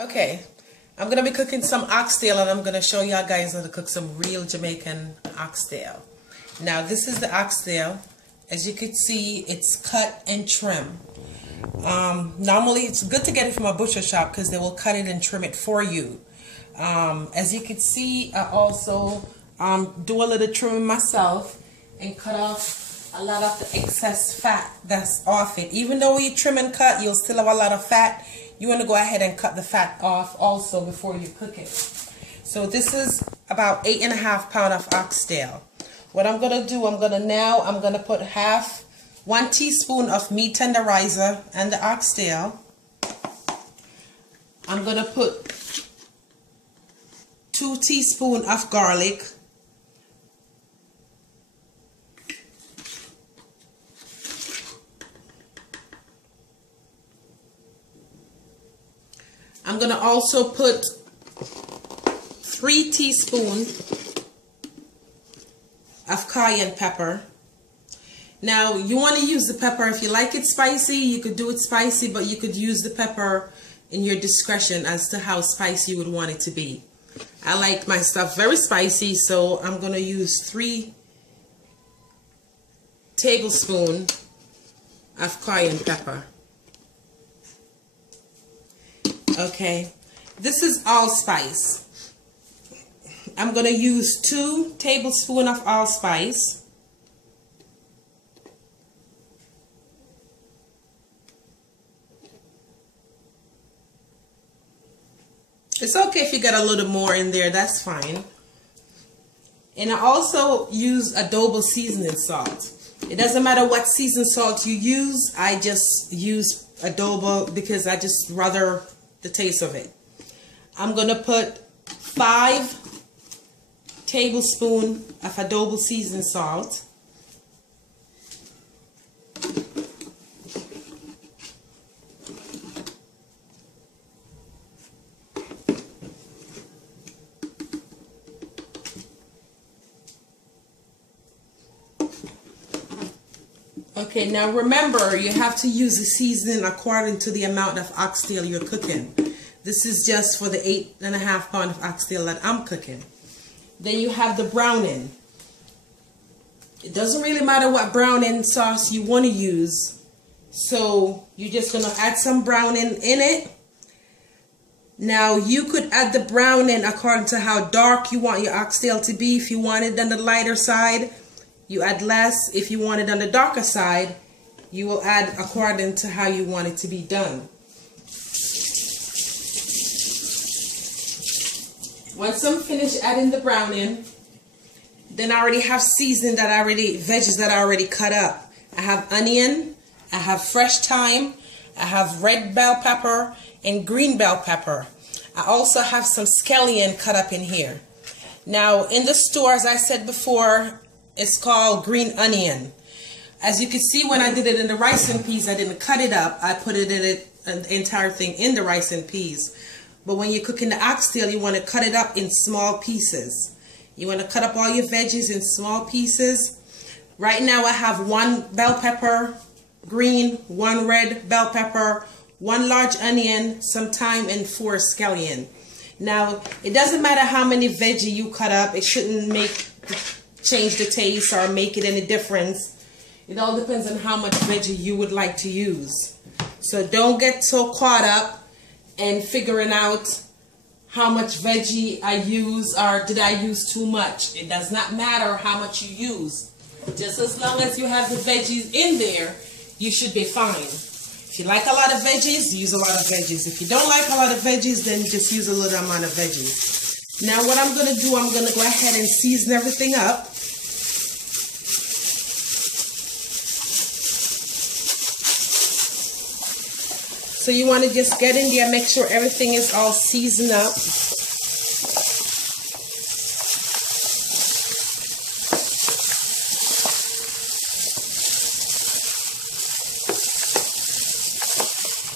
Okay, I'm going to be cooking some oxtail, and I'm going to show y'all guys how to cook some real Jamaican oxtail. Now this is the oxtail. As you can see, it's cut and trimmed. Normally it's good to get it from a butcher shop because they will cut it and trim it for you. As you can see, I also do a little trimming myself and cut off a lot of the excess fat that's off it. Even though you trim and cut, you'll still have a lot of fat. You want to go ahead and cut the fat off also before you cook it. So this is about 8.5 pounds of oxtail. What I'm going to do, I'm going to put 1 teaspoon of meat tenderizer and the oxtail. I'm going to put 2 teaspoons of garlic. I'm going to also put 3 teaspoons of cayenne pepper. Now you want to use the pepper if you like it spicy. You could do it spicy, but you could use the pepper in your discretion as to how spicy you would want it to be. I like my stuff very spicy, so I'm going to use 3 tablespoons of cayenne pepper. Okay, this is allspice. I'm going to use 2 tablespoons of allspice. It's okay if you get a little more in there, that's fine. And I also use adobo seasoning salt. It doesn't matter what seasoned salt you use, I just use adobo because I just rather the taste of it. I'm going to put 5 tablespoons of adobo seasoned salt. Okay, now remember, you have to use the seasoning according to the amount of oxtail you're cooking. This is just for the 8.5 pounds of oxtail that I'm cooking. Then you have the browning. It doesn't really matter what browning sauce you want to use. So you're just going to add some browning in it. Now you could add the browning according to how dark you want your oxtail to be. If you want it on the lighter side, you add less. If you want it on the darker side, you will add according to how you want it to be done. Once I'm finished adding the browning, then I already have seasoned veggies that I already cut up. I have onion, I have fresh thyme, I have red bell pepper and green bell pepper. I also have some scallion cut up in here. Now in the store, as I said before, it's called green onion. As you can see, when I did it in the rice and peas, I didn't cut it up. I put it in the entire thing in the rice and peas. But when you're cooking the oxtail, you want to cut it up in small pieces. You want to cut up all your veggies in small pieces. Right now I have 1 bell pepper, green, 1 red bell pepper, 1 large onion, some thyme, and 4 scallion. Now, it doesn't matter how many veggie you cut up. It shouldn't change the taste or make it any difference. It all depends on how much veggie you would like to use. So don't get so caught up in figuring out how much veggie I use or did I use too much. It does not matter how much you use. Just as long as you have the veggies in there, you should be fine. If you like a lot of veggies, use a lot of veggies. If you don't like a lot of veggies, then just use a little amount of veggies. Now what I'm going to do, I'm going to go ahead and season everything up. So you want to just get in there, make sure everything is all seasoned up.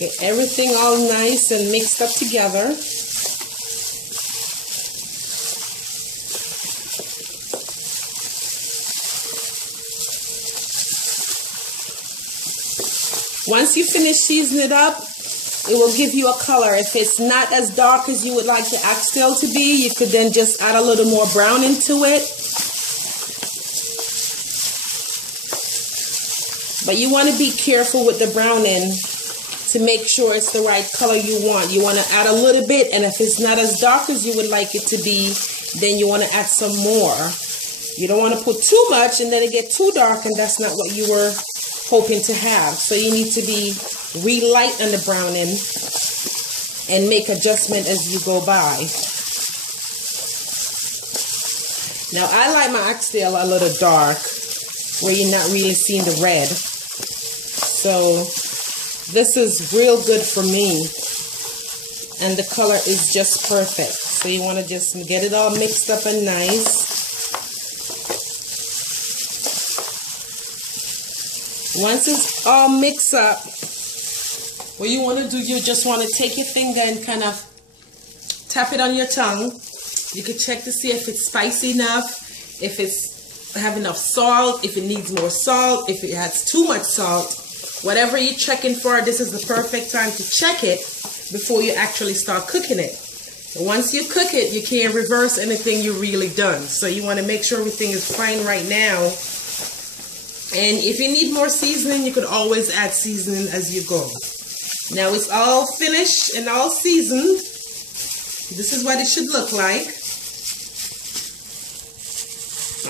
Get everything all nice and mixed up together. Once you finish seasoning it up, It will give you a color. If it's not as dark as you would like the oxtail to be, you could then just add a little more brown into it. But you want to be careful with the browning to make sure it's the right color you want. You want to add a little bit, and if it's not as dark as you would like it to be, then you want to add some more. You don't want to put too much and then it get too dark, and that's not what you were hoping to have. So you need to be real light on the browning and make adjustment as you go by. Now I like my oxtail a little dark, where you're not really seeing the red. So this is real good for me, and the color is just perfect. So you want to just get it all mixed up and nice. Once it's all mixed up, what you want to do, you just want to take your finger and kind of tap it on your tongue. You can check to see if it's spicy enough, if it's have enough salt, if it needs more salt, if it has too much salt. Whatever you're checking for, this is the perfect time to check it before you actually start cooking it. And once you cook it, you can't reverse anything you've really done. So you want to make sure everything is fine right now. And if you need more seasoning, you could always add seasoning as you go. Now it's all finished and all seasoned. This is what it should look like.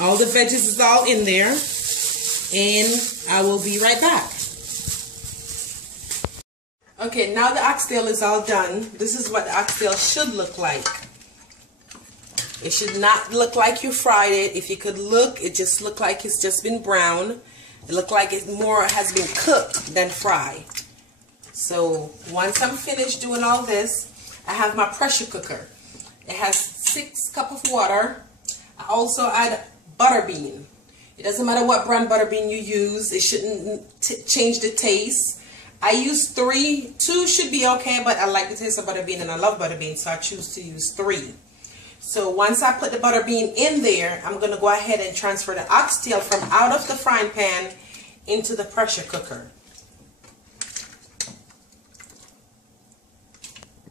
All the veggies is all in there. And I will be right back. Okay, now the oxtail is all done. This is what the oxtail should look like. It should not look like you fried it. If you could look, it just look like it's just been brown. It look like it more has been cooked than fried. So once I'm finished doing all this, I have my pressure cooker. It has 6 cups of water. I also add butter bean. It doesn't matter what brand butter bean you use. It shouldn't change the taste. I use 3. 2 should be okay, but I like the taste of butter bean and I love butter bean, so I choose to use 3. So once I put the butter bean in there, I'm going to go ahead and transfer the oxtail from out of the frying pan into the pressure cooker.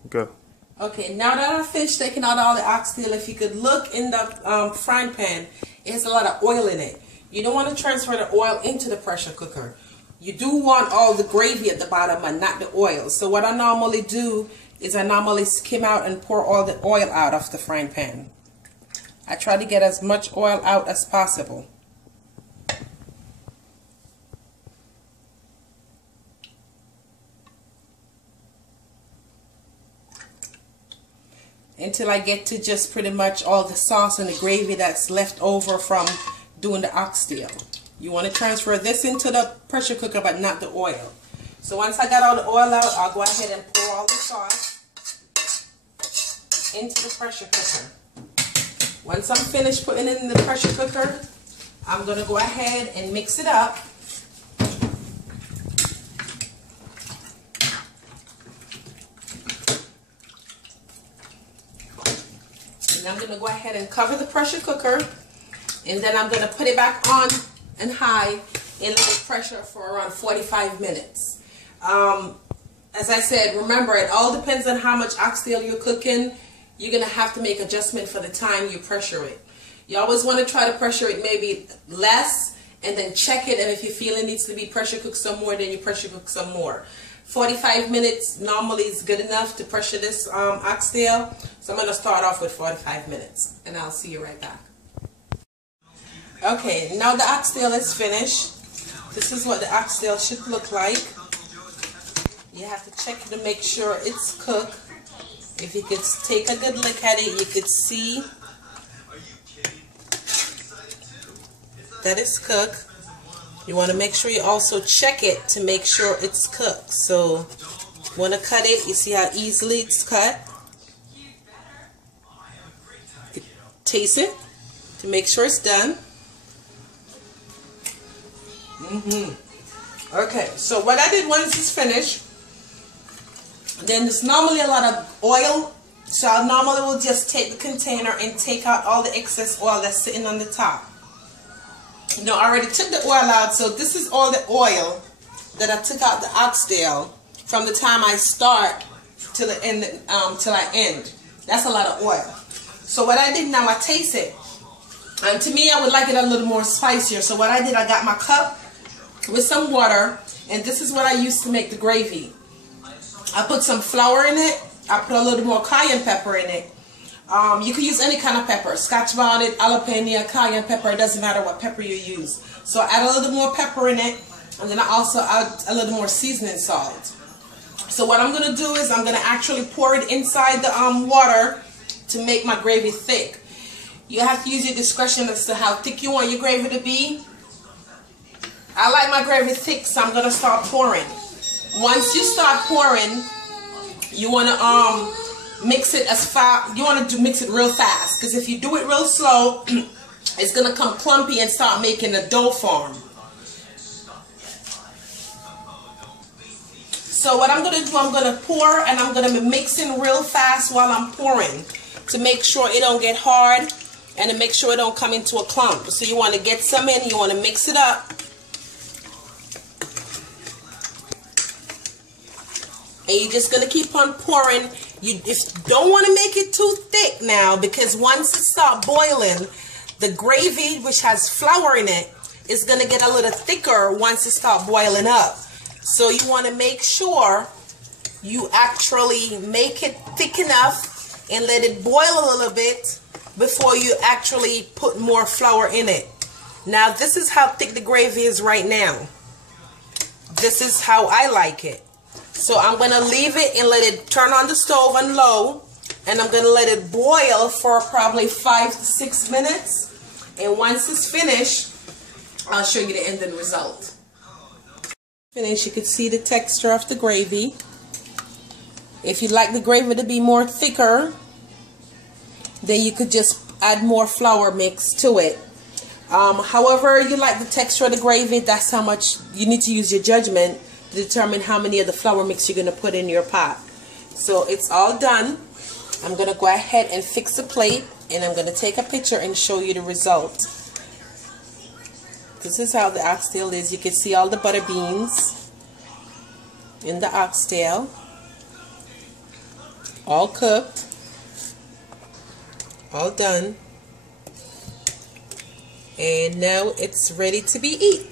Go. Okay, now that I've finished taking out all the oxtail, if you could look in the frying pan, it has a lot of oil in it. You don't want to transfer the oil into the pressure cooker. You do want all the gravy at the bottom and not the oil. So what I normally do is I normally skim out and pour all the oil out of the frying pan. I try to get as much oil out as possible. Until I get to just pretty much all the sauce and the gravy that's left over from doing the oxtail. You want to transfer this into the pressure cooker, but not the oil. So once I got all the oil out, I'll go ahead and pour all the sauce into the pressure cooker. Once I'm finished putting it in the pressure cooker, I'm going to go ahead and mix it up. And I'm going to go ahead and cover the pressure cooker, and then I'm going to put it back on and high in low pressure for around 45 minutes. As I said, remember, it all depends on how much oxtail you're cooking. You're going to have to make adjustment for the time you pressure it. You always want to try to pressure it maybe less and then check it, and if you feel it needs to be pressure cooked some more, then you pressure cook some more. 45 minutes normally is good enough to pressure this oxtail. So I'm going to start off with 45 minutes, and I'll see you right back. Okay, now the oxtail is finished. This is what the oxtail should look like. You have to check to make sure it's cooked. If you could take a good look at it, you could see that it's cooked. You want to make sure you also check it to make sure it's cooked. So you want to cut it. You see how easily it's cut. You taste it to make sure it's done. Okay, so what I did once it's finished, then there's normally a lot of oil, so I normally will just take the container and take out all the excess oil that's sitting on the top. You know, I already took the oil out, so this is all the oil that I took out the oxtail from the time I start till the end, till I end. That's a lot of oil. So what I did now, I taste it. And to me, I would like it a little more spicier. So what I did, I got my cup with some water, and this is what I used to make the gravy. I put some flour in it. I put a little more cayenne pepper in it. You can use any kind of pepper, Scotch bonnet, jalapeno, cayenne pepper. It doesn't matter what pepper you use. So I add a little more pepper in it, and then I also add a little more seasoning salt. So what I'm going to do is I'm going to actually pour it inside the water to make my gravy thick. You have to use your discretion as to how thick you want your gravy to be. I like my gravy thick, so I'm going to start pouring. Once you start pouring, you want to mix it as fast. You want to mix it real fast, because if you do it real slow, it's going to come clumpy and start making a dough form. So what I'm going to do, I'm going to pour, and I'm going to be mixing real fast while I'm pouring to make sure it don't get hard and to make sure it don't come into a clump. So you want to get some in, you want to mix it up. And you're just going to keep on pouring. You don't want to make it too thick now, because once it starts boiling, the gravy, which has flour in it, is going to get a little thicker once it starts boiling up. So you want to make sure you actually make it thick enough and let it boil a little bit before you actually put more flour in it. Now this is how thick the gravy is right now. This is how I like it. So I'm going to leave it and let it turn on the stove on low, and I'm going to let it boil for probably 5 to 6 minutes. And once it's finished, I'll show you the ending result. Finished, you can see the texture of the gravy. If you'd like the gravy to be more thicker, then you could just add more flour mix to it. However you like the texture of the gravy, that's how much you need to use your judgment to determine how many of the flour mix you're going to put in your pot. So it's all done. I'm going to go ahead and fix the plate, and I'm going to take a picture and show you the result. This is how the oxtail is. You can see all the butter beans in the oxtail, all cooked, all done, and now it's ready to be eaten.